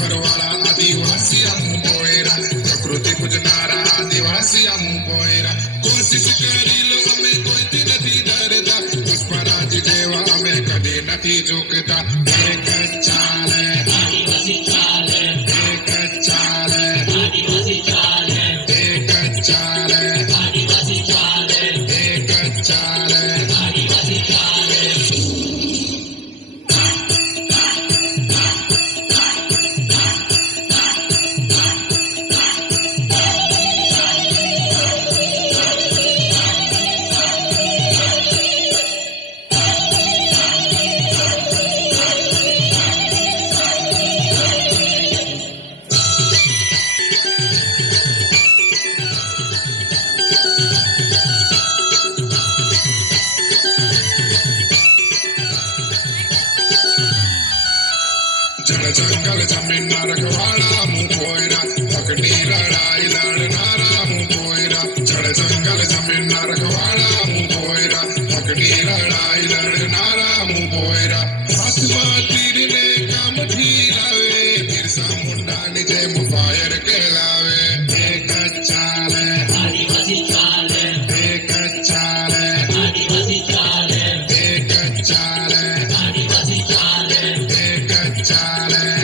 भरवाळा आदिवासी पोयरा प्रकृती पूजनारा आदिवासी पोयरा कोशिश करीलो અમે કોઈથી નથી ડરતા પુષ્પરાજ જેવા અમે કદી નથી ઝૂકતા એક જ ચાલે આદિવાસી ચાલે એક જ ચાલે આદિવાસી ચાલે એક જ ચાલે આદિવાસી ચાલે એક જ ચાલે આદિવાસી ચાલે जड़ जंगल जमीन रखवाड़ा मुँह पोयरा पकड़ी लड़ाई लड़नारा मुँह पोयरा जड़ जंगल जमीन रखवाड़ा मुँह पोयरा पकड़ी लड़ाई लड़नारा मुँह पोयरा हाथ में तीर ने काम लावे बिरसा मुंडा निजे फायर कहलावे एक चाले आदिवासी चाले एक चाले आदिवासी चाले एक चाले आदिवासी चाले एक चाले